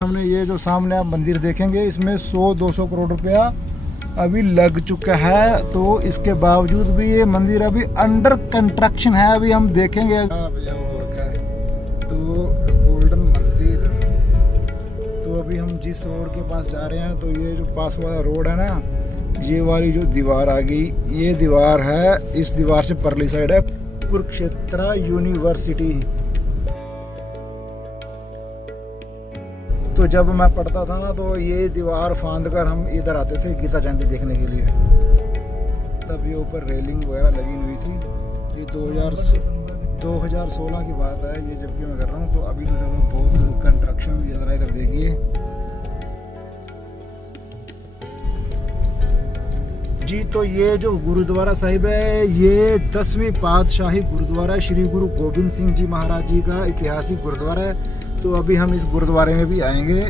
हमने ये जो सामने आप मंदिर देखेंगे इसमें 100-200 करोड़ रुपया अभी लग चुका है। तो इसके बावजूद भी ये मंदिर अभी अंडर कंस्ट्रक्शन है। अभी हम देखेंगे तो गोल्डन मंदिर। तो अभी हम जिस रोड के पास जा रहे हैं तो ये जो पास वाला रोड है ना, ये वाली जो दीवार आ गई, ये दीवार है, इस दीवार से परली साइड है कुरुक्षेत्र यूनिवर्सिटी। तो जब मैं पढ़ता था ना तो ये दीवार फांद कर हम इधर आते थे गीता जयंती देखने के लिए। तब ये ऊपर रेलिंग वगैरह लगी हुई थी। ये 2016 की बात है ये, जबकि मैं कर रहा हूँ। तो अभी तो चलो बहुत कंस्ट्रक्शन भी जरा इधर देखिए जी। तो ये जो गुरुद्वारा साहिब है ये 10वीं पातशाही गुरुद्वारा श्री गुरु गोबिंद सिंह जी महाराज जी का ऐतिहासिक गुरुद्वारा है। तो अभी हम इस गुरुद्वारे में भी आएंगे,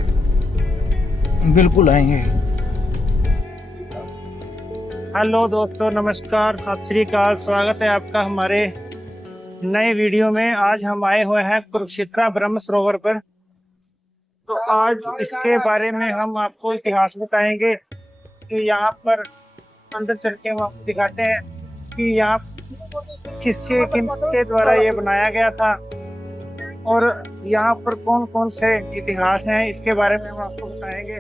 बिल्कुल आएंगे। हेलो दोस्तों, नमस्कार, सत श्री अकाल। स्वागत है आपका हमारे नए वीडियो में। आज हम आए हुए हैं कुरुक्षेत्र ब्रह्म सरोवर पर। तो आज इसके बारे में हम आपको इतिहास बताएंगे कि यहाँ पर अंदर चल के हम आपको दिखाते हैं कि यहाँ किसके द्वारा ये बनाया गया था और यहाँ पर कौन कौन से इतिहास हैं, इसके बारे में हम आपको बताएंगे।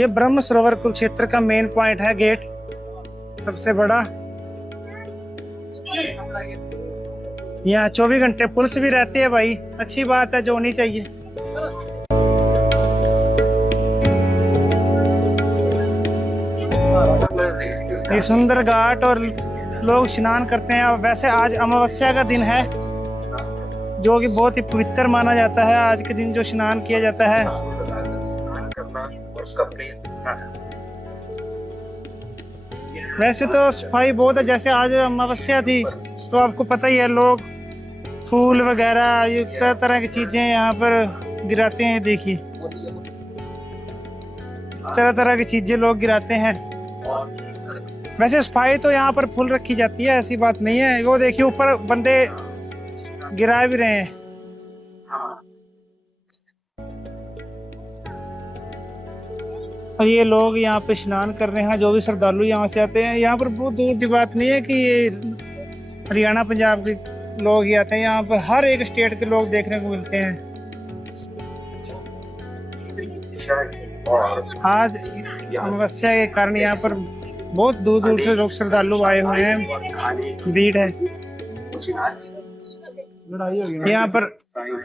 ये ब्रह्म सरोवर कुरुक्षेत्र का मेन पॉइंट है, गेट सबसे बड़ा। यहाँ 24 घंटे पुलिस भी रहती है भाई, अच्छी बात है, जो होनी चाहिए। ये सुंदर घाट और लोग स्नान करते हैं। वैसे आज अमावस्या का दिन है जो कि बहुत ही पवित्र माना जाता है। आज के दिन जो स्नान किया जाता है, वैसे तो सफाई बहुत है। जैसे आज अमावस्या थी तो आपको पता ही है, लोग फूल वगैरह ये तरह तरह की चीजें यहाँ पर गिराते हैं। देखिए तरह तरह की चीजें लोग गिराते हैं। वैसे सफाई तो यहाँ पर फुल रखी जाती है, ऐसी बात नहीं है। वो देखिए ऊपर बंदे गिरा भी रहे हैं। और ये लोग यहाँ पे स्नान कर रहे हैं, जो भी श्रद्धालु यहाँ से आते हैं। यहाँ पर बहुत दूर की बात नहीं है कि ये हरियाणा पंजाब के लोग ही आते हैं, यहाँ पर हर एक स्टेट के लोग देखने को मिलते हैं। आज अमावस्या के कारण यहाँ पर बहुत दूर दूर से लोग श्रद्धालु आए हुए हैं, भीड़ है। यहाँ पर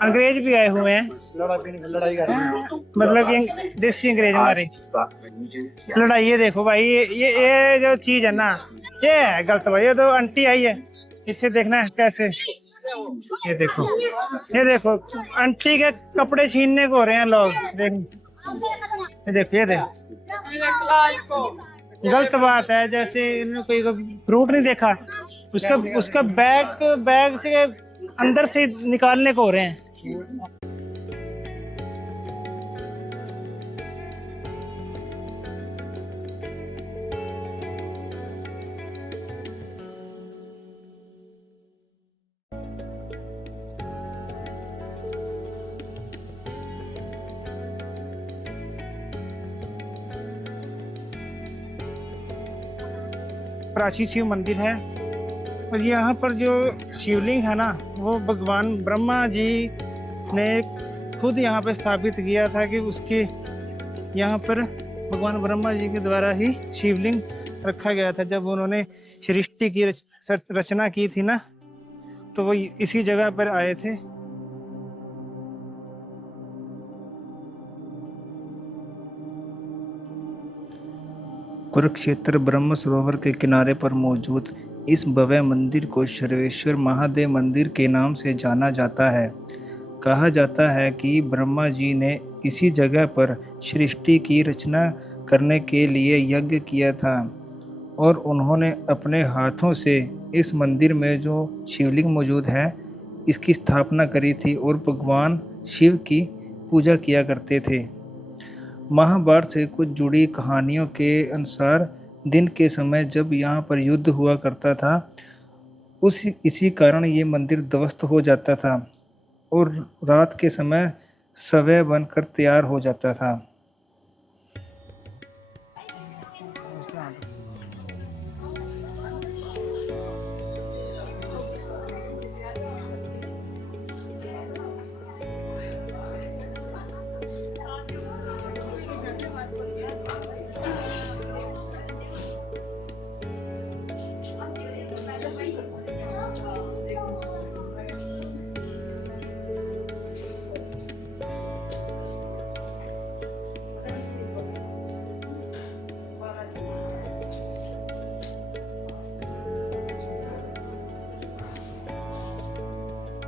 अंग्रेज भी आए हुए हैं, लड़ाई कर रहे हैं। मतलब कि देसी अंग्रेज हमारे लड़ाई। ये देखो भाई, ये जो चीज है ना, ये है गलत भाई। ये तो आंटी आई है, इससे देखना है कैसे। ये देखो आंटी के कपड़े छीनने को हो रहे हैं लोग। ये देखो गलत बात है। जैसे कोई फ्रूट नहीं देखा, उसका बैग से अंदर से निकालने को हो रहे हैं। प्राचीन शिव मंदिर है और यहाँ पर जो शिवलिंग है ना, वो भगवान ब्रह्मा जी ने खुद यहाँ पे स्थापित किया था कि उसके यहाँ पर भगवान ब्रह्मा जी के द्वारा ही शिवलिंग रखा गया था। जब उन्होंने सृष्टि की रचना की थी ना, तो वो इसी जगह पर आए थे। कुरुक्षेत्र ब्रह्म सरोवर के किनारे पर मौजूद इस भव्य मंदिर को सर्वेश्वर महादेव मंदिर के नाम से जाना जाता है। कहा जाता है कि ब्रह्मा जी ने इसी जगह पर सृष्टि की रचना करने के लिए यज्ञ किया था और उन्होंने अपने हाथों से इस मंदिर में जो शिवलिंग मौजूद है इसकी स्थापना करी थी और भगवान शिव की पूजा किया करते थे। महाभारत से कुछ जुड़ी कहानियों के अनुसार दिन के समय जब यहाँ पर युद्ध हुआ करता था, इसी कारण ये मंदिर ध्वस्त हो जाता था और रात के समय स्वयं बनकर तैयार हो जाता था।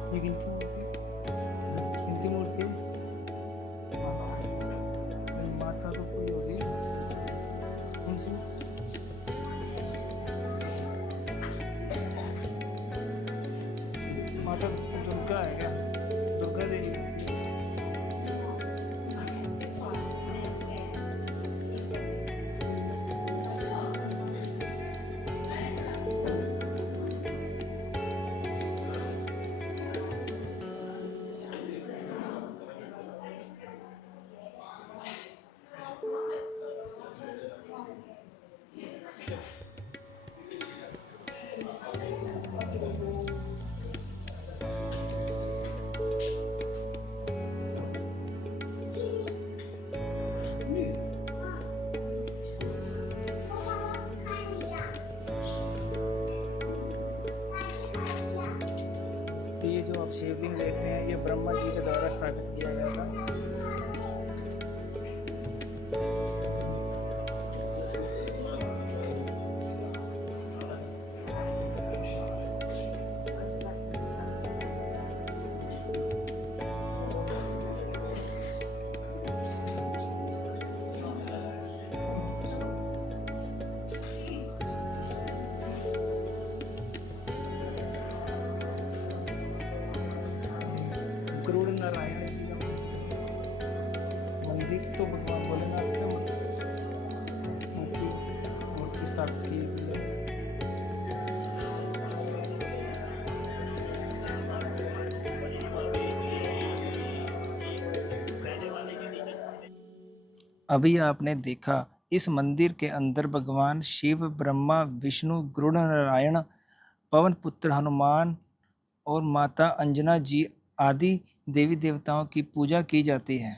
ये किनकी मूर्ति है? किनकी मूर्ति है? माता तो कोई होगी, कौन सी? माता दुर्गा है क्या? दुर्गा देवी। तो ये जो आप शिवलिंग देख रहे हैं, ये ब्रह्मा जी के द्वारा स्थापित किया गया था। गरुड़ नारायण जी का मंदिर तो भगवान भोलेनाथ के मूर्ति स्थापित की गई है। अभी आपने देखा इस मंदिर के अंदर भगवान शिव, ब्रह्मा, विष्णु, गरुड़ नारायण, पवन पुत्र हनुमान और माता अंजना जी आदि देवी देवताओं की पूजा की जाती है।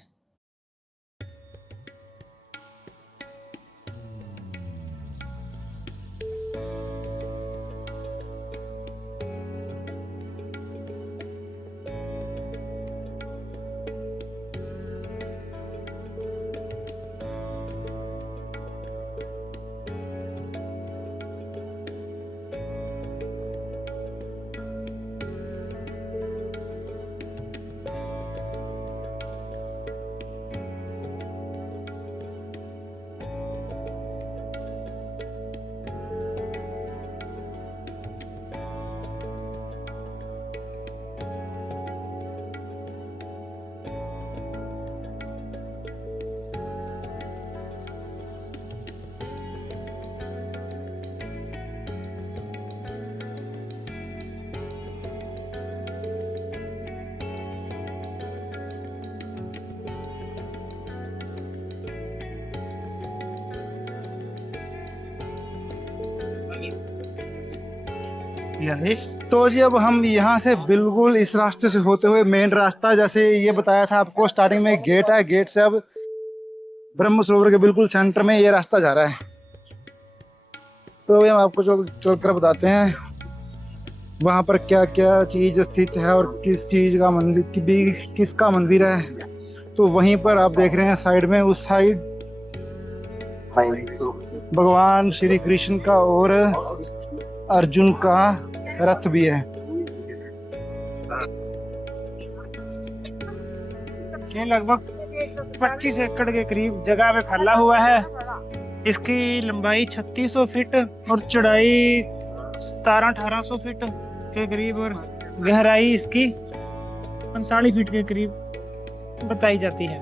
तो जी अब हम यहाँ से बिल्कुल इस रास्ते से होते हुए मेन रास्ता, जैसे ये बताया था आपको स्टार्टिंग में गेट है, गेट से अब ब्रह्म सरोवर के बिल्कुल सेंटर में ये रास्ता जा रहा है। तो अभी हम आपको चल कर बताते हैं वहाँ पर क्या क्या चीज़ स्थित है और किस चीज़ का मंदिर किसका मंदिर है। तो वहीं पर आप देख रहे हैं साइड में, उस साइड भगवान श्री कृष्ण का और अर्जुन का रथ भी है। ये लगभग 25 एकड़ के करीब जगह पे फैला हुआ है। इसकी लंबाई 3600 फीट और चौड़ाई 1700-1800 फीट के करीब और गहराई इसकी 45 फीट के करीब बताई जाती है।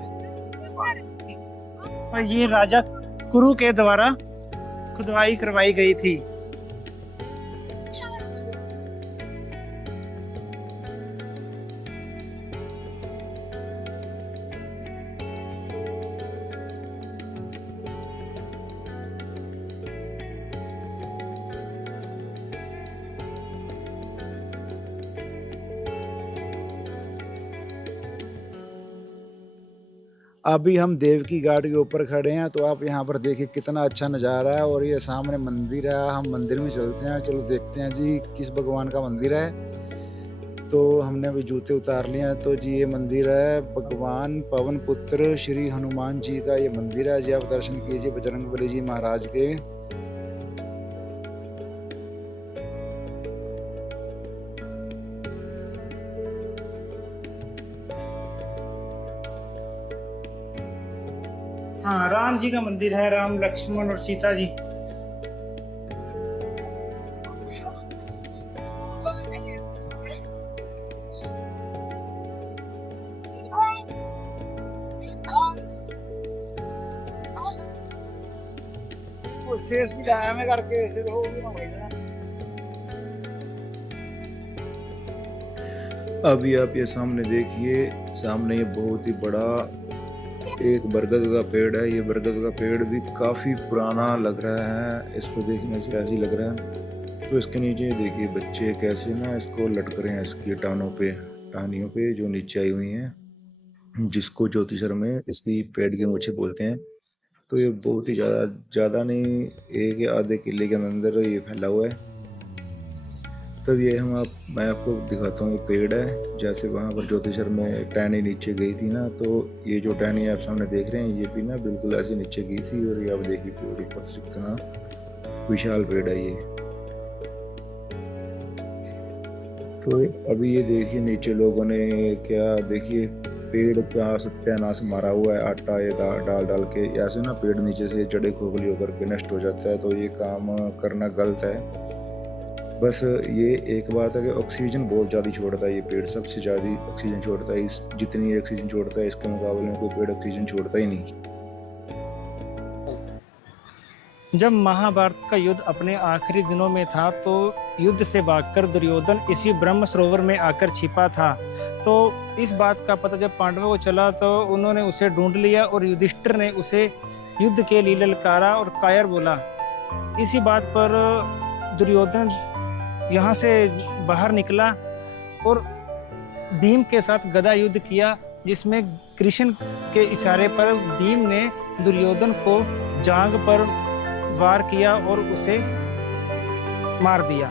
और ये राजा कुरु के द्वारा खुदाई करवाई गई थी। अभी हम देव की घाट के ऊपर खड़े हैं, तो आप यहाँ पर देखिए कितना अच्छा नज़ारा है। और ये सामने मंदिर है, हम मंदिर में चलते हैं, चलो देखते हैं जी किस भगवान का मंदिर है। तो हमने अभी जूते उतार लिए हैं। तो जी ये मंदिर है भगवान पवन पुत्र श्री हनुमान जी का ये मंदिर है जी। आप दर्शन कीजिए बजरंगबली जी महाराज के। हाँ, राम जी का मंदिर है, राम लक्ष्मण और सीता जी। स्पेस भी लाया मैं करके फिर हो भी ना भाई। अभी आप ये सामने देखिए, सामने ये बहुत ही बड़ा एक बरगद का पेड़ है। ये बरगद का पेड़ भी काफ़ी पुराना लग रहा है, इसको देखने से ऐसे ही लग रहा है। तो इसके नीचे देखिए बच्चे कैसे ना इसको लटक रहे हैं, इसकी टहनियों पे जो नीचे आई हुई हैं, जिसको ज्योतिषर में इसकी पेड़ के मूछें बोलते हैं। तो ये बहुत ही ज़्यादा नहीं, एक या आधे किले के अंदर ये फैला हुआ है। तब ये मैं आपको दिखाता हूँ, ये पेड़ है। जैसे वहाँ पर ज्योतिषर में टहनी नीचे गई थी ना, तो ये जो टहनी आप सामने देख रहे हैं, ये भी ना बिल्कुल ऐसे नीचे गई थी। और ये आप देखिए पेड़ ऊपर से कितना विशाल पेड़ है ये। तो अभी ये देखिए नीचे लोगों ने क्या, देखिए पेड़ का सत्यानाश मारा हुआ है, आटा ये डाल के। ऐसे ना पेड़ नीचे से जड़े खोखली होकर के नष्ट हो जाता है। तो ये काम करना गलत है। बस ये एक बात है कि ऑक्सीजन बहुत ज़्यादा छोड़ता है ये पेड़, सबसे ज़्यादा ऑक्सीजन छोड़ता है। इस जितनी ऑक्सीजन छोड़ता है इसके मुकाबले में कोई पेड़ ऑक्सीजन छोड़ता ही नहीं। जब महाभारत का युद्ध अपने आखिरी दिनों में था, तो युद्ध से भागकर दुर्योधन इसी ब्रह्म सरोवर में आकर छिपा था। तो इस बात का पता जब पांडवों को चला, तो उन्होंने उसे ढूंढ लिया और युधिष्ठिर ने उसे युद्ध के लिए ललकारा और कायर बोला। इसी बात पर दुर्योधन यहाँ से बाहर निकला और भीम के साथ गदा युद्ध किया, जिसमें कृष्ण के इशारे पर भीम ने दुर्योधन को जांघ पर वार किया और उसे मार दिया।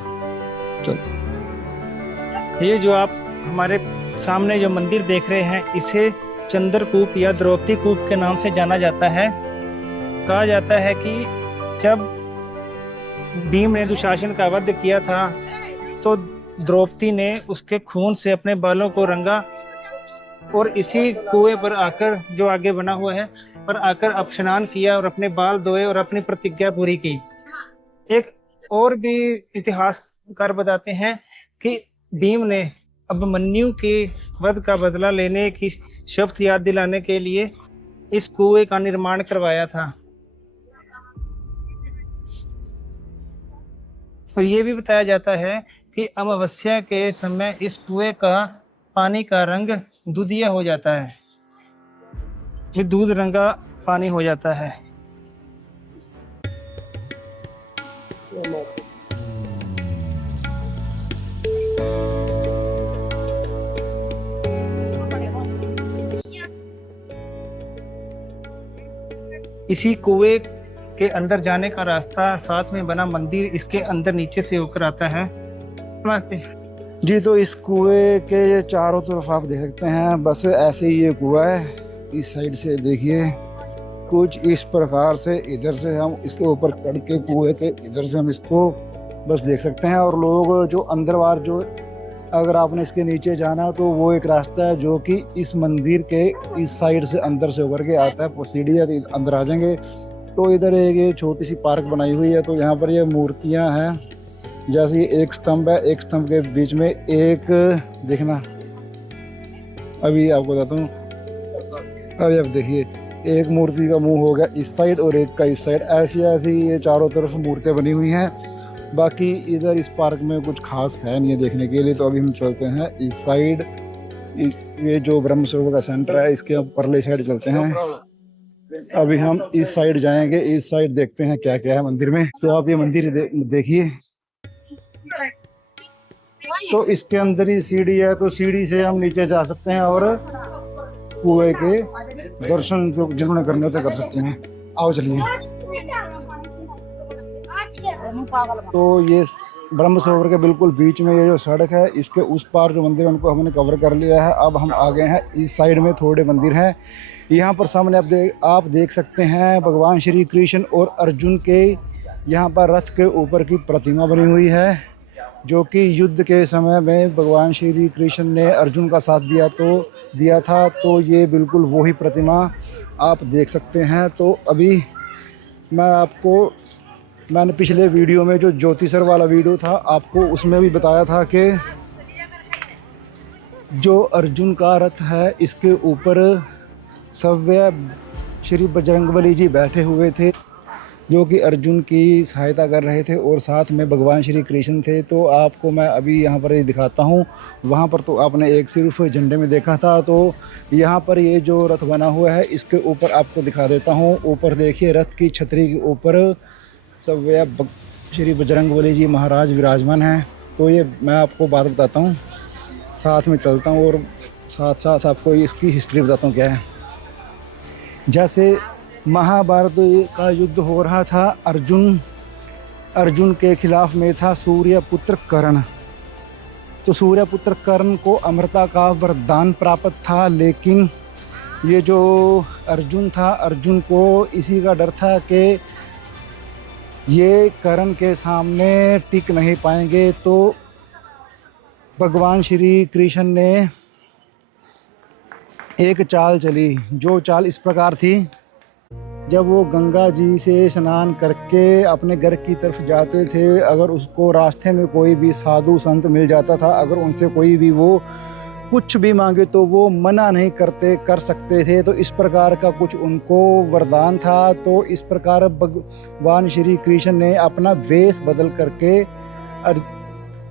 ये जो आप हमारे सामने जो मंदिर देख रहे हैं, इसे चंद्रकूप या द्रौपदी कूप के नाम से जाना जाता है। कहा जाता है कि जब भीम ने दुशासन का वध किया था, तो द्रौपदी ने उसके खून से अपने बालों को रंगा और इसी कुएं पर आकर, जो आगे बना हुआ है, पर आकर स्नान किया और अपने बाल धोए और अपनी प्रतिज्ञा पूरी की। एक और भी इतिहासकार बताते हैं कि भीम ने अभिमन्यु के वध का बदला लेने की शपथ याद दिलाने के लिए इस कुएं का निर्माण करवाया था। और ये भी बताया जाता है कि अमावस्या के समय इस कुएं का पानी का रंग दूधिया हो जाता है, ये दूध रंगा पानी हो जाता है। इसी कुएं के अंदर जाने का रास्ता, साथ में बना मंदिर इसके अंदर नीचे से होकर आता है। जी, तो इस कुएं के चारों तरफ आप देख सकते हैं, बस ऐसे ही ये कुआं है। इस साइड से देखिए कुछ इस प्रकार से, इधर से हम इसके ऊपर चढ़ के कुएं के इधर से हम इसको बस देख सकते हैं। और लोग जो अंदर बाहर, जो अगर आपने इसके नीचे जाना तो वो एक रास्ता है जो कि इस मंदिर के इस साइड से अंदर से होकर के आता है। सीढ़ी है, अंदर आ जाएंगे तो इधर एक छोटी सी पार्क बनाई हुई है। तो यहाँ पर ये मूर्तियाँ हैं, जैसे एक स्तंभ है, एक स्तंभ के बीच में एक, देखना अभी आपको बताता हूँ। अभी आप देखिए, एक मूर्ति का मुंह हो गया इस साइड और एक का इस साइड, ऐसी ऐसी ये चारों तरफ मूर्तियाँ बनी हुई हैं। बाकी इधर इस पार्क में कुछ खास है नहीं है देखने के लिए। तो अभी हम चलते हैं इस साइड, ये जो ब्रह्म सरोवर का सेंटर है, इसके परले साइड चलते हैं। अभी हम इस साइड जाएंगे, इस साइड देखते हैं क्या क्या है मंदिर में। तो आप ये मंदिर देखिए, तो इसके अंदर ही सीढ़ी है, तो सीढ़ी से हम नीचे जा सकते हैं और कुएं के दर्शन जो जिन्होंने करने होते कर सकते हैं। आओ चलिए। तो ये ब्रह्म सरोवर के बिल्कुल बीच में ये जो सड़क है, इसके उस पार जो मंदिर है उनको हमने कवर कर लिया है। अब हम आ गए हैं इस साइड में, थोड़े मंदिर हैं यहाँ पर सामने। आप देख सकते हैं भगवान श्री कृष्ण और अर्जुन के यहाँ पर रथ के ऊपर की प्रतिमा बनी हुई है, जो कि युद्ध के समय में भगवान श्री कृष्ण ने अर्जुन का साथ दिया था। तो ये बिल्कुल वही प्रतिमा आप देख सकते हैं। तो अभी मैंने पिछले वीडियो में जो ज्योतिषर वाला वीडियो था आपको, उसमें भी बताया था कि जो अर्जुन का रथ है इसके ऊपर सव्य श्री बजरंगबली जी बैठे हुए थे, जो कि अर्जुन की सहायता कर रहे थे और साथ में भगवान श्री कृष्ण थे। तो आपको मैं अभी यहाँ पर ये दिखाता हूँ। वहाँ पर तो आपने एक सिर्फ झंडे में देखा था, तो यहाँ पर ये जो रथ बना हुआ है इसके ऊपर आपको दिखा देता हूँ। ऊपर देखिए, रथ की छतरी के ऊपर सब श्री बजरंगबली जी महाराज विराजमान हैं। तो ये मैं आपको बात बताता हूँ, साथ में चलता हूँ और साथ साथ आपको इसकी हिस्ट्री बताता हूँ क्या है। जैसे महाभारत का युद्ध हो रहा था, अर्जुन के खिलाफ में था सूर्यपुत्र कर्ण। तो सूर्यपुत्र कर्ण को अमरता का वरदान प्राप्त था, लेकिन ये जो अर्जुन था, अर्जुन को इसी का डर था कि ये कर्ण के सामने टिक नहीं पाएंगे। तो भगवान श्री कृष्ण ने एक चाल चली, जो चाल इस प्रकार थी। जब वो गंगा जी से स्नान करके अपने घर की तरफ जाते थे, अगर उसको रास्ते में कोई भी साधु संत मिल जाता था, अगर उनसे कोई भी वो कुछ भी मांगे तो वो मना नहीं कर सकते थे। तो इस प्रकार का कुछ उनको वरदान था। तो इस प्रकार भगवान श्री कृष्ण ने अपना वेश बदल करके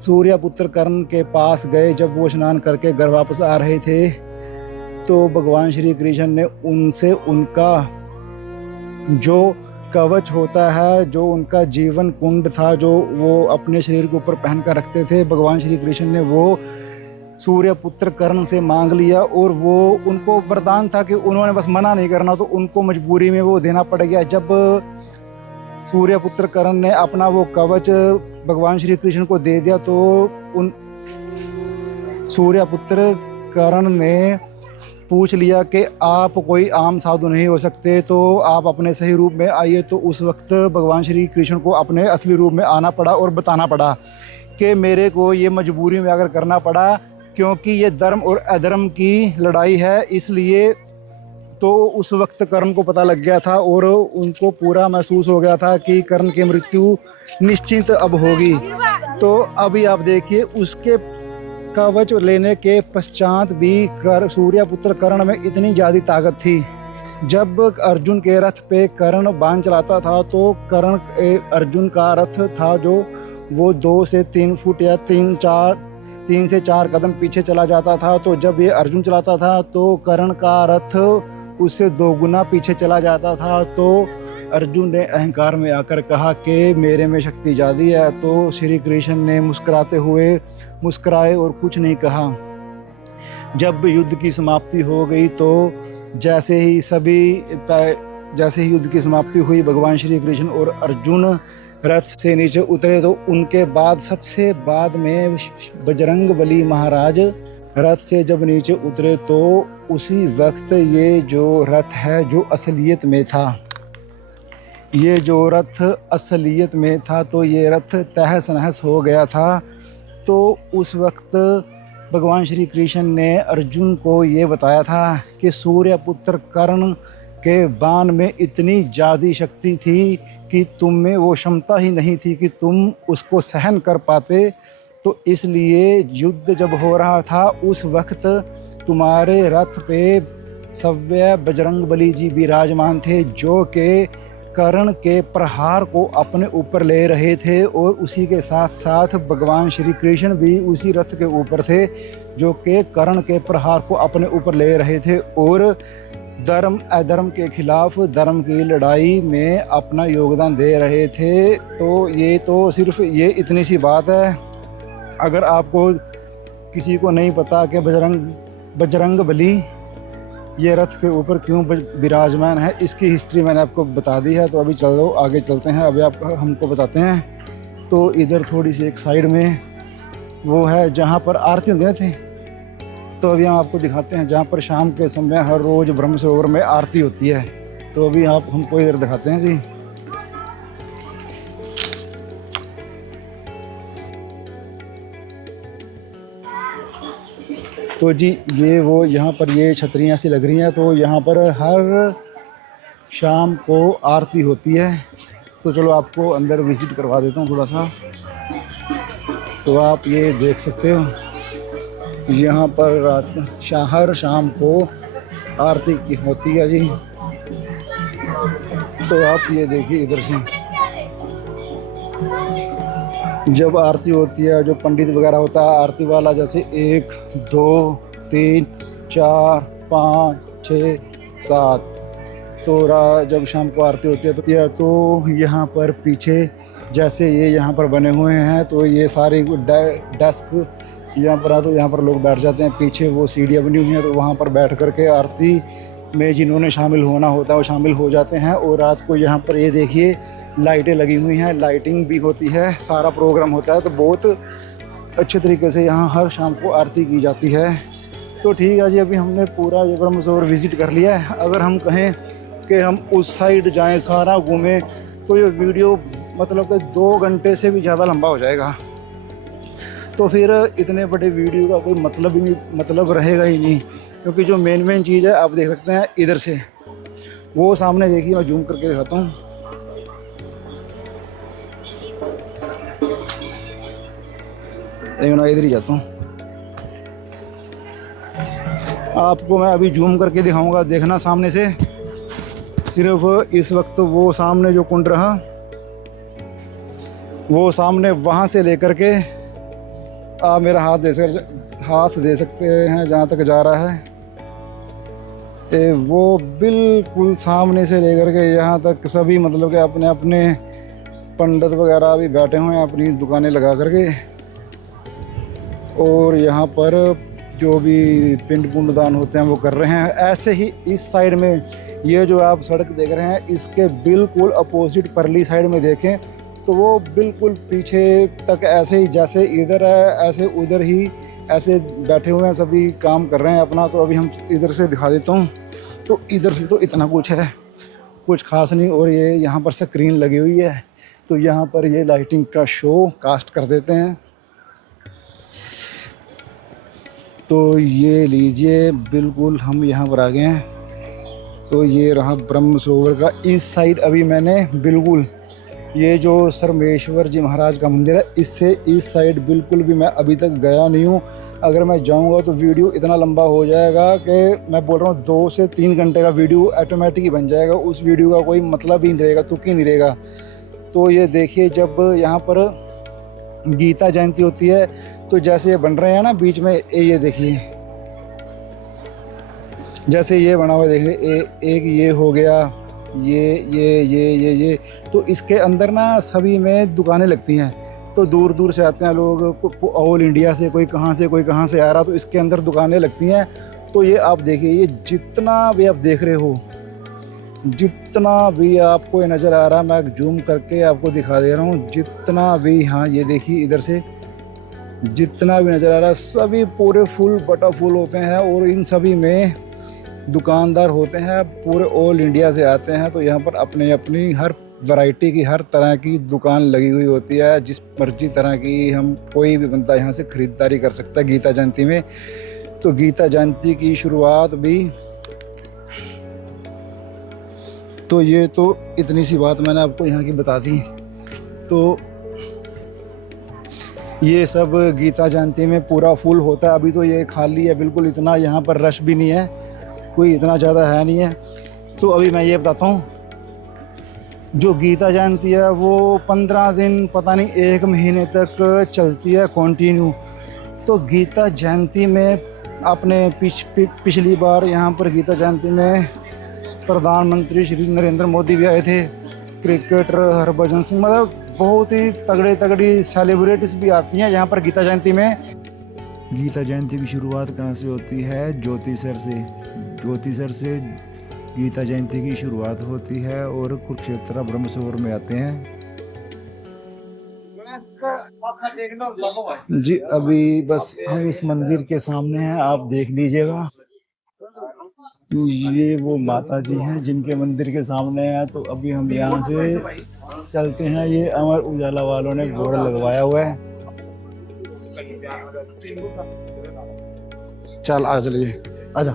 सूर्यपुत्र कर्ण के पास गए। जब वो स्नान करके घर वापस आ रहे थे, तो भगवान श्री कृष्ण ने उनसे उनका जो कवच होता है, जो उनका जीवन कुंड था, जो वो अपने शरीर के ऊपर पहन कर रखते थे, भगवान श्री कृष्ण ने वो सूर्यपुत्र कर्ण से मांग लिया। और वो उनको वरदान था कि उन्होंने बस मना नहीं करना, तो उनको मजबूरी में वो देना पड़ गया। जब सूर्यपुत्र कर्ण ने अपना वो कवच भगवान श्री कृष्ण को दे दिया, तो उन सूर्यपुत्र कर्ण ने पूछ लिया कि आप कोई आम साधु नहीं हो सकते, तो आप अपने सही रूप में आइए। तो उस वक्त भगवान श्री कृष्ण को अपने असली रूप में आना पड़ा और बताना पड़ा कि मेरे को ये मजबूरी में अगर करना पड़ा, क्योंकि ये धर्म और अधर्म की लड़ाई है, इसलिए। तो उस वक्त कर्ण को पता लग गया था और उनको पूरा महसूस हो गया था कि कर्ण की मृत्यु निश्चित अब होगी। तो अभी आप देखिए, उसके कवच लेने के पश्चात भी सूर्यपुत्र कर्ण में इतनी ज़्यादा ताकत थी। जब अर्जुन के रथ पे कर्ण बाण चलाता था, तो अर्जुन का रथ था जो वो 2 से 3 फुट या 3 से 4 कदम पीछे चला जाता था। तो जब ये अर्जुन चलाता था, तो कर्ण का रथ उससे 2 गुना पीछे चला जाता था। तो अर्जुन ने अहंकार में आकर कहा कि मेरे में शक्ति ज़्यादा है। तो श्री कृष्ण ने मुस्कुराए और कुछ नहीं कहा। जब युद्ध की समाप्ति हो गई, तो जैसे ही युद्ध की समाप्ति हुई, भगवान श्री कृष्ण और अर्जुन रथ से नीचे उतरे। तो उनके बाद सबसे बाद में बजरंगबली महाराज रथ से जब नीचे उतरे, तो उसी वक्त ये जो रथ है जो असलियत में था, तो ये रथ तहस नहस हो गया था। तो उस वक्त भगवान श्री कृष्ण ने अर्जुन को ये बताया था कि सूर्यपुत्र कर्ण के बाण में इतनी ज़्यादा शक्ति थी कि तुम में वो क्षमता ही नहीं थी कि तुम उसको सहन कर पाते। तो इसलिए युद्ध जब हो रहा था, उस वक्त तुम्हारे रथ पे सव्य बजरंगबली जी विराजमान थे, जो कि कर्ण के प्रहार को अपने ऊपर ले रहे थे। और उसी के साथ साथ भगवान श्री कृष्ण भी उसी रथ के ऊपर थे, जो कि कर्ण के प्रहार को अपने ऊपर ले रहे थे और धर्म अधर्म के खिलाफ धर्म की लड़ाई में अपना योगदान दे रहे थे। तो ये तो सिर्फ ये इतनी सी बात है। अगर आपको किसी को नहीं पता कि बजरंगबली ये रथ के ऊपर क्यों विराजमान है, इसकी हिस्ट्री मैंने आपको बता दी है। तो अभी चलो आगे चलते हैं, अभी आप हमको बताते हैं। तो इधर थोड़ी सी एक साइड में वो है जहाँ पर आरती होती थी, तो अभी हम आपको दिखाते हैं जहाँ पर शाम के समय हर रोज़ ब्रह्म सरोवर में आरती होती है। तो अभी आप हमको इधर दिखाते हैं जी। तो जी ये वो यहाँ पर ये छतरियाँ सी लग रही हैं, तो यहाँ पर हर शाम को आरती होती है। तो चलो आपको अंदर विज़िट करवा देता हूँ थोड़ा सा। तो आप ये देख सकते हो, यहाँ पर रात हर शाम को आरती की होती है जी। तो आप ये देखिए इधर से जब आरती होती है, जो पंडित वगैरह होता है आरती वाला, जैसे 1 2 3 4 5 6 7, तो जब शाम को आरती होती है तो यहाँ पर पीछे जैसे ये यहाँ पर बने हुए हैं, तो ये सारी डेस्क यहाँ पर तो यहाँ पर लोग बैठ जाते हैं। पीछे वो सीढ़ियाँ बनी हुई हैं, तो वहाँ पर बैठ करके आरती में जिन्होंने शामिल होना होता है वो शामिल हो जाते हैं। और रात को यहाँ पर ये देखिए लाइटें लगी हुई हैं, लाइटिंग भी होती है, सारा प्रोग्राम होता है। तो बहुत अच्छे तरीके से यहाँ हर शाम को आरती की जाती है। तो ठीक है जी, अभी हमने पूरा ये ब्रह्म सरोवर विज़िट कर लिया है। अगर हम कहें कि हम उस साइड जाएं सारा घूमें, तो ये वीडियो मतलब कि 2 घंटे से भी ज़्यादा लंबा हो जाएगा। तो फिर इतने बड़े वीडियो का कोई मतलब ही नहीं, मतलब रहेगा ही नहीं। क्योंकि जो मेन चीज़ है आप देख सकते हैं इधर से, वो सामने देखिए, मैं जूम करके दिखाता हूँ। इधर ही जाता हूँ, आपको मैं अभी जूम करके दिखाऊंगा, देखना सामने से। सिर्फ इस वक्त वो सामने जो कुंड रहा, वो सामने वहाँ से लेकर के आप मेरा हाथ दे सकते हैं जहाँ तक जा रहा है। वो बिल्कुल सामने से लेकर के यहाँ तक सभी मतलब कि अपने अपने पंडित वगैरह भी बैठे हुए हैं अपनी दुकानें लगा करके। और यहाँ पर जो भी पिंड पुण्यदान होते हैं वो कर रहे हैं। ऐसे ही इस साइड में ये जो आप सड़क देख रहे हैं, इसके बिल्कुल अपोजिट परली साइड में देखें तो वो बिल्कुल पीछे तक ऐसे ही जैसे इधर है ऐसे उधर ही ऐसे बैठे हुए हैं, सभी काम कर रहे हैं अपना। तो अभी हम इधर से दिखा देता हूँ। तो इधर से तो इतना कुछ है, कुछ खास नहीं। और ये यहाँ पर स्क्रीन लगी हुई है, तो यहाँ पर ये लाइटिंग का शो कास्ट कर देते हैं। तो ये लीजिए, बिल्कुल हम यहाँ पर आ गए हैं। तो ये रहा ब्रह्म सरोवर का इस साइड। अभी मैंने बिल्कुल ये जो सरमेश्वर जी महाराज का मंदिर है, इससे इस साइड बिल्कुल भी मैं अभी तक गया नहीं हूँ। अगर मैं जाऊँगा तो वीडियो इतना लंबा हो जाएगा कि मैं बोल रहा हूँ 2 से 3 घंटे का वीडियो ऑटोमेटिक ही बन जाएगा। उस वीडियो का कोई मतलब ही नहीं रहेगा, तुक ही नहीं रहेगा। तो ये देखिए, जब यहाँ पर गीता जयंती होती है तो जैसे ये बन रहे हैं ना बीच में, ये देखिए जैसे ये बना हुआ देख रहे, एक ये हो गया, ये तो इसके अंदर ना सभी में दुकानें लगती हैं। तो दूर दूर से आते हैं लोग, ऑल इंडिया से, कोई कहाँ से आ रहा, तो इसके अंदर दुकानें लगती हैं। तो ये आप देखिए, ये जितना भी आप देख रहे हो, जितना भी आपको ये नज़र आ रहा है, मैं जूम करके आपको दिखा दे रहा हूँ, जितना भी, हाँ ये देखिए इधर से जितना भी नज़र आ रहा है, सभी पूरे फुल बटा फुल होते हैं। और इन सभी में दुकानदार होते हैं, पूरे ऑल इंडिया से आते हैं। तो यहाँ पर अपने अपनी हर वैरायटी की, हर तरह की दुकान लगी हुई होती है। जिस मर्जी तरह की हम कोई भी बंदा यहाँ से ख़रीदारी कर सकता है गीता जयंती में। तो गीता जयंती की शुरुआत भी, तो ये तो इतनी सी बात मैंने आपको यहाँ की बता दी। तो ये सब गीता जयंती में पूरा फुल होता है। अभी तो ये खाली है बिल्कुल, इतना यहाँ पर रश भी नहीं है, कोई इतना ज़्यादा है नहीं है। तो अभी मैं ये बताता हूँ, जो गीता जयंती है वो 15 दिन, पता नहीं 1 महीने तक चलती है कंटिन्यू। तो गीता जयंती में आपने पिछली बार यहाँ पर गीता जयंती में प्रधानमंत्री श्री नरेंद्र मोदी भी आए थे, क्रिकेटर हरभजन सिंह, मतलब बहुत ही तगड़ी सेलिब्रिटीज भी आती हैं यहाँ पर गीता जयंती में। गीता जयंती की शुरुआत कहाँ से होती है? ज्योतिसर से। ज्योतिषर से गीता जयंती की शुरुआत होती है और कुरुक्षेत्र ब्रह्म सरोवर में आते हैं। जी अभी बस हम इस मंदिर के सामने हैं, आप देख लीजिएगा। ये वो माता जी हैं जिनके मंदिर के सामने हैं। तो अभी हम यहाँ से चलते हैं। ये अमर उजाला वालों ने बोर्ड लगवाया हुआ है। चल आ चलिए, आजा।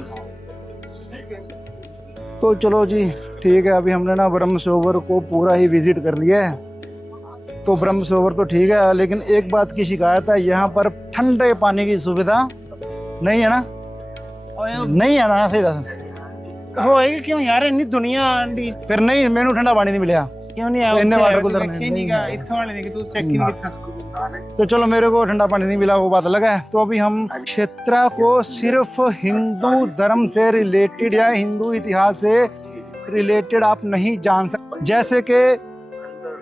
तो चलो जी ठीक है, अभी हमने ना ब्रह्म सरोवर को पूरा ही विजिट कर लिया है। तो ब्रह्म सरोवर तो ठीक है, लेकिन एक बात की शिकायत है, यहाँ पर ठंडे पानी की सुविधा नहीं है ना? नहीं है ना? सही दस होएगी क्यों यार, इतनी दुनिया आंडी फिर नहीं, मैनू ठंडा पानी नहीं मिला। क्यों नहीं आया? इन्ने वाटर कूलर नहीं का इत्थों वाले ने कि तू चेक नहीं किया। तो चलो मेरे को ठंडा पानी नहीं मिला, वो बात अलग है। तो अभी हम क्षेत्र को सिर्फ हिंदू धर्म से रिलेटेड या हिंदू इतिहास से रिलेटेड आप नहीं जान सकते। जैसे कि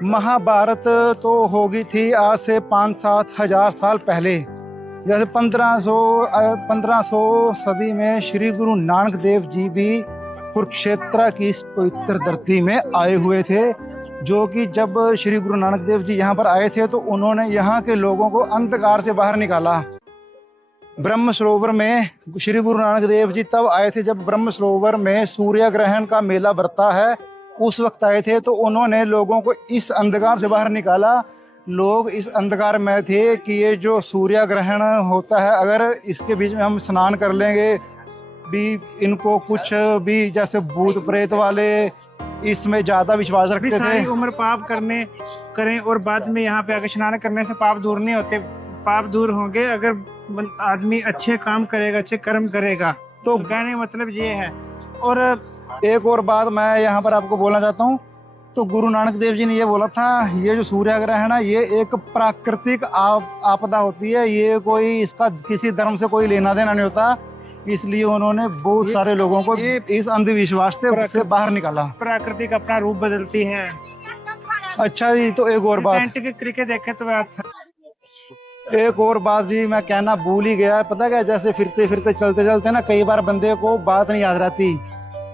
महाभारत तो होगी थी आज से 5-7 हजार साल पहले। जैसे 1500 सदी में श्री गुरु नानक देव जी भी कुरुक्षेत्र की इस पवित्र धरती में आए हुए थे, जो कि जब श्री गुरु नानक देव जी यहाँ पर आए थे तो उन्होंने यहाँ के लोगों को अंधकार से बाहर निकाला। ब्रह्म सरोवर में श्री गुरु नानक देव जी तब आए थे जब ब्रह्म सरोवर में सूर्य ग्रहण का मेला बरता है, उस वक्त आए थे। तो उन्होंने लोगों को इस अंधकार से बाहर निकाला। लोग इस अंधकार में थे कि ये जो सूर्य ग्रहण होता है, अगर इसके बीच में हम स्नान कर लेंगे भी, इनको कुछ भी जैसे भूत प्रेत वाले इसमें ज़्यादा विश्वास रखते थे। सारी उम्र पाप करें और बाद में यहाँ पे आकर स्नान करने से पाप दूर नहीं होते। पाप दूर होंगे अगर आदमी अच्छे काम करेगा, अच्छे कर्म करेगा। तो कहने का मतलब ये है। और एक और बात मैं यहाँ पर आपको बोलना चाहता हूँ। तो गुरु नानक देव जी ने ये बोला था, ये जो सूर्य ग्रहण है ये एक प्राकृतिक आपदा होती है, ये कोई इसका किसी धर्म से कोई लेना देना नहीं होता। इसलिए उन्होंने बहुत सारे लोगों को इस अंधविश्वास से बाहर निकाला। प्राकृतिक अपना रूप बदलती है। अच्छा जी, तो एक और बात, साइंटिफिक तरीके देखे तो एक और बात जी मैं कहना भूल ही गया। पता क्या, जैसे फिरते फिरते चलते चलते ना कई बार बंदे को बात नहीं याद रहती।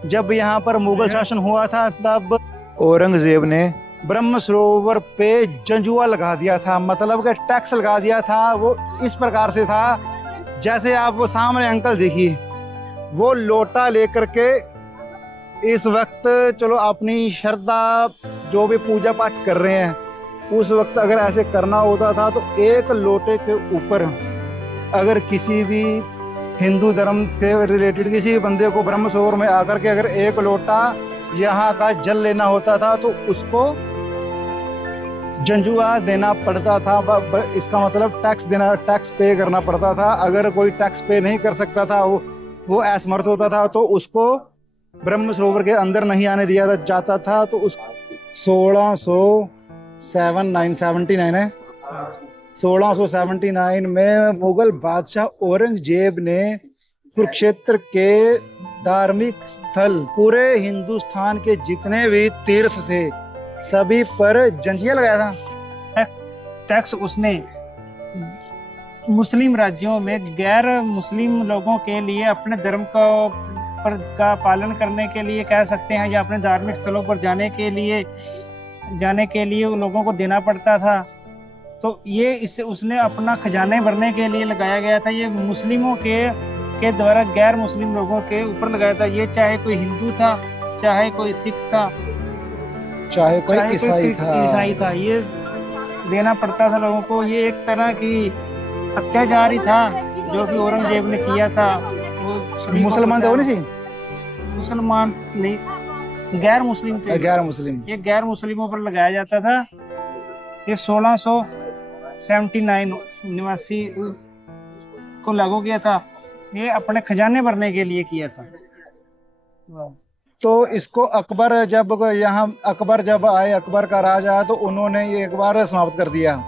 जब यहाँ पर मुगल शासन हुआ था तब औरंगजेब ने ब्रह्म सरोवर पे जंजुआ लगा दिया था, मतलब कि टैक्स लगा दिया था। वो इस प्रकार से था, जैसे आप वो सामने अंकल देखिए, वो लोटा लेकर के इस वक्त चलो अपनी श्रद्धा जो भी पूजा पाठ कर रहे हैं, उस वक्त अगर ऐसे करना होता था तो एक लोटे के ऊपर अगर किसी भी हिंदू धर्म से रिलेटेड किसी भी बंदे को ब्रह्म सरोवर में आकर के अगर एक लोटा यहाँ का जल लेना होता था तो उसको जंजुआ देना पड़ता था। इसका मतलब टैक्स पे करना पड़ता था। अगर कोई टैक्स पे नहीं कर सकता था, वो असमर्थ होता था, तो उसको ब्रह्म सरोवर के अंदर नहीं आने दिया जाता था। तो उस 1679 है, 1679 में मुगल बादशाह औरंगजेब ने कुरुक्षेत्र के धार्मिक स्थल पूरे हिंदुस्तान के जितने भी तीर्थ थे सभी पर जंजिया लगाया था। टैक्स उसने मुस्लिम राज्यों में गैर मुस्लिम लोगों के लिए अपने धर्म का पालन करने के लिए कह सकते हैं, या अपने धार्मिक स्थलों पर जाने के लिए लोगों को देना पड़ता था। तो ये इसे उसने अपना खजाने भरने के लिए लगाया गया था। ये मुस्लिमों के द्वारा गैर मुस्लिम लोगों के ऊपर लगाया था। ये चाहे कोई हिंदू था, चाहे कोई सिख था, चाहे कोई ईसाई था, ये देना पड़ता था लोगों को। ये एक तरह की अत्याचार ही था जो कि औरंगजेब ने किया था। वो मुसलमान थे, नहीं मुसलमान नहीं, गैर मुस्लिम थे। गैर मुस्लिम, ये गैर मुस्लिमों पर लगाया जाता था। ये 1679 निवासी को लागू किया था। ये अपने खजाने भरने के लिए किया था। तो इसको अकबर जब आए, अकबर का राज आया, तो उन्होंने ये एक बार समाप्त कर दिया।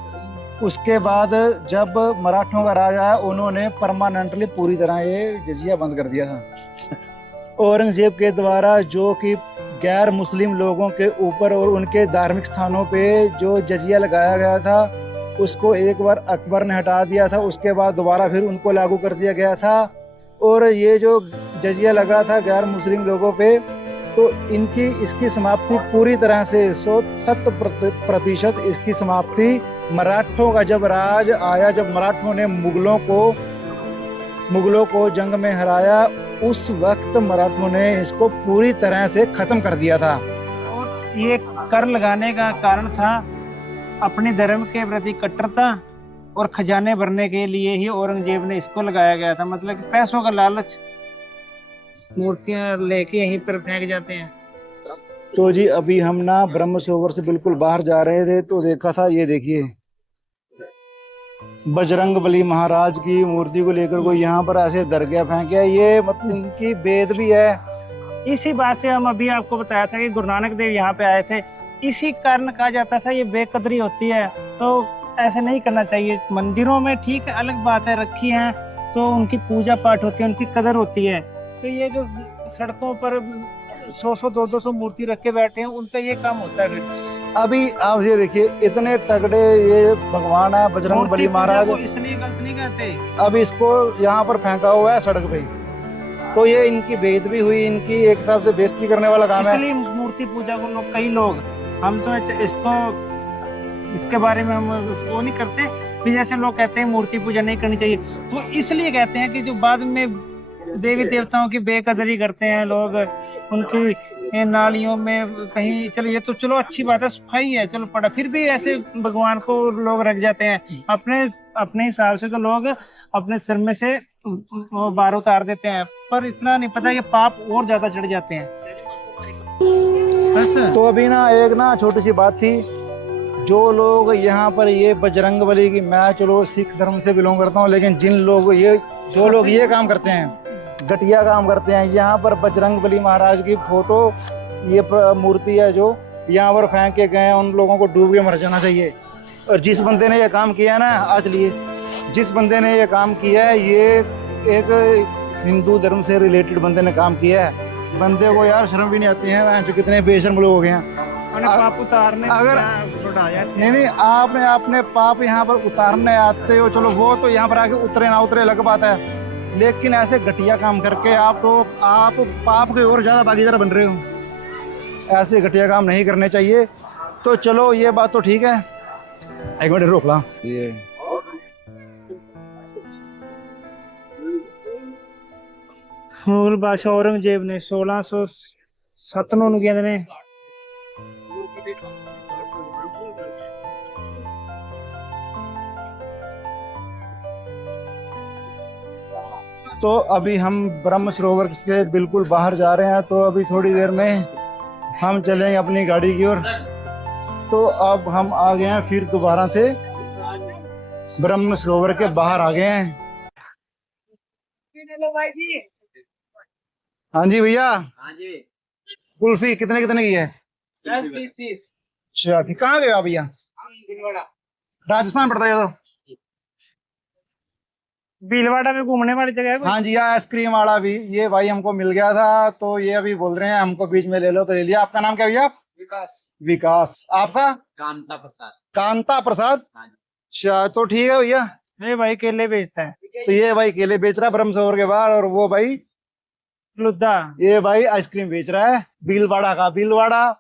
उसके बाद जब मराठों का राज आया, उन्होंने परमानेंटली पूरी तरह ये जजिया बंद कर दिया था। औरंगजेब के द्वारा जो कि गैर मुस्लिम लोगों के ऊपर और उनके धार्मिक स्थानों पे जो जजिया लगाया गया था, उसको एक बार अकबर ने हटा दिया था। उसके बाद दोबारा फिर उनको लागू कर दिया गया था। और ये जो जजिया लगा था गैर मुस्लिम लोगों पे, तो इसकी समाप्ति पूरी तरह से 100% इसकी समाप्ति मराठों का जब राज आया, जब मराठों ने मुगलों को जंग में हराया, उस वक्त मराठों ने इसको पूरी तरह से खत्म कर दिया था। और ये कर लगाने का कारण था अपने धर्म के प्रति कट्टरता और खजाने भरने के लिए ही औरंगजेब ने इसको लगाया गया था। मतलब कि पैसों का लालच, मूर्तियां लेके यहीं पर फेंक जाते हैं। तो जी अभी हम ना ब्रह्म सरोवर से बिल्कुल बाहर जा रहे थे तो देखा था, ये देखिए बजरंगबली महाराज की मूर्ति को लेकर कोई यहाँ पर ऐसे दरगाह फेंके। ये मतलब इनकी वेद भी है। इसी बात से हम अभी आपको बताया था कि गुरु नानक देव यहाँ पे आए थे, इसी कारण कहा जाता था ये बेकदरी होती है, तो ऐसे नहीं करना चाहिए। मंदिरों में ठीक है, अलग बात है, रखी है तो उनकी पूजा पाठ होती है, उनकी कदर होती है। तो ये जो सड़कों पर 100-100 200 मूर्ति रख के बैठे हैं, उनका ये काम होता है। फिर अभी आप ये देखिए इतने तगड़े ये भगवान है बजरंगबली महाराज, इसलिए गलत नहीं कहते। अब इसको यहाँ पर फेंका हुआ है सड़क पे, तो ये इनकी बेइज्जती भी हुई, इनकी एक हिसाब से बेइज्जती करने वाला काम है। इसलिए मूर्ति पूजा को लोग, कई लोग, हम तो इसके बारे में हम वो नहीं करते। फिर जैसे लोग कहते हैं मूर्ति पूजा नहीं करनी चाहिए, वो इसलिए कहते हैं कि जो बाद में देवी देवताओं की बेकदरी करते हैं लोग, उनकी नालियों में कहीं, चलो ये तो चलो अच्छी बात है, सफाई है, चलो पड़ा, फिर भी ऐसे भगवान को लोग रख जाते हैं अपने हिसाब से। तो लोग अपने सिर में से वो बार उतार देते हैं, पर इतना नहीं पता ये पाप और ज्यादा चढ़ जाते हैं। बस। तो अभी ना एक ना छोटी सी बात थी, जो लोग यहाँ पर ये बजरंगबली की, मैं चलो सिख धर्म से बिलोंग करता हूँ, लेकिन जो लोग ये काम करते हैं, घटिया काम करते हैं, यहाँ पर बजरंगबली महाराज की फोटो, ये मूर्ति है जो यहाँ पर फेंक के गए हैं, उन लोगों को डूब के मर जाना चाहिए। और जिस बंदे ने ये काम किया है ना, आज लिए जिस बंदे ने ये काम किया है, ये एक हिंदू धर्म से रिलेटेड बंदे ने काम किया है। बंदे को यार शर्म भी नहीं आती है, जो कितने बेशर्म लोग हो गए हैं। पाप उतारने अगर नहीं आपने अपने पाप यहाँ पर उतारने आते हो, चलो वो तो यहाँ पर आके उतरे ना उतरे अलग बात है, लेकिन ऐसे घटिया काम करके आप पाप के और ज्यादा भागीदार बन रहे हो। ऐसे घटिया काम नहीं करने चाहिए। तो चलो ये बात तो ठीक है, एक मिनट रोक ला। ये मुगल बादशाह औरंगजेब ने 1697 ਨੂੰ ਕਹਿੰਦੇ ਨੇ तो अभी हम ब्रह्म सरोवर से बिल्कुल बाहर जा रहे हैं, तो अभी थोड़ी देर में हम चलेंगे अपनी गाड़ी की ओर। तो अब हम आ गए हैं फिर दोबारा से ब्रह्म सरोवर के बाहर आ गए हैं। हाँ जी भैया, कुल्फी कितने कितने की है? 10 20 30। अच्छा ठीक, कहाँ गए आप भैया? राजस्थान पड़ता है तो भीलवाड़ा में घूमने वाली जगह है। हाँ जी, आइसक्रीम वाला भी ये भाई हमको मिल गया था, तो ये अभी बोल रहे हैं हमको बीच में ले लो, तो ले लिया। आपका नाम क्या भैया? विकास। आपका? कांता प्रसाद। अच्छा तो ठीक है भैया। ये भाई केले बेचता है। तो ये भाई केले बेच रहा है ब्रह्म सरोवर के बाहर, और वो भाई लुद्दा, ये भाई आइसक्रीम बेच रहा है भीलवाड़ा का। भीलवाड़ा,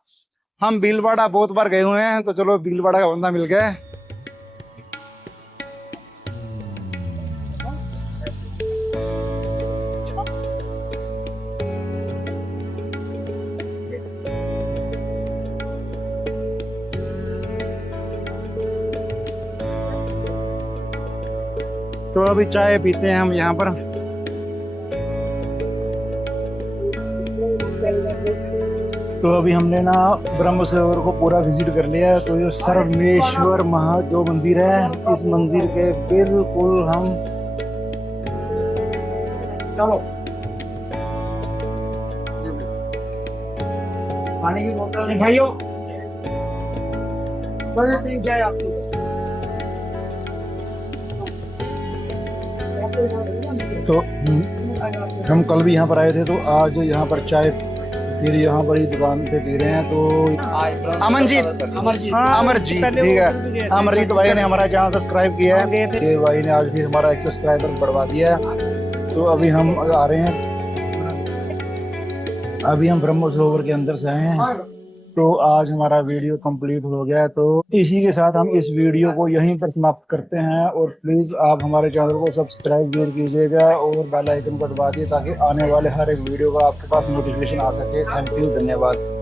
हम भीलवाड़ा बहुत बार गए हुए हैं, तो चलो भीलवाड़ा का बंदा मिल गया। तो अभी चाय पीते हैं हम यहाँ पर। तो अभी हमने ना ब्रह्म सरोवर को पूरा विजिट कर लिया है। तो जो सर्वेश्वर जो मंदिर है, इस मंदिर के बिल्कुल हम पानी की बोतल भाइयों, तो हम कल भी यहाँ पर आए थे, तो आज यहाँ पर चाय फिर यहाँ पर ही दुकान पे पी रहे हैं। तो अमरजीत ठीक है, अमरजीत भाई ने हमारा चैनल सब्सक्राइब किया है। ये भाई ने आज भी हमारा 1 सब्सक्राइबर बढ़वा दिया है। तो अभी हम आ रहे हैं, अभी हम ब्रह्म सरोवर के अंदर से आए हैं। तो आज हमारा वीडियो कंप्लीट हो गया है, तो इसी के साथ हम इस वीडियो को यहीं पर समाप्त करते हैं। और प्लीज़ आप हमारे चैनल को सब्सक्राइब जरूर कीजिएगा और बेल आइकन को दबा दिए ताकि आने वाले हर एक वीडियो का आपके पास नोटिफिकेशन आ सके। थैंक यू, धन्यवाद।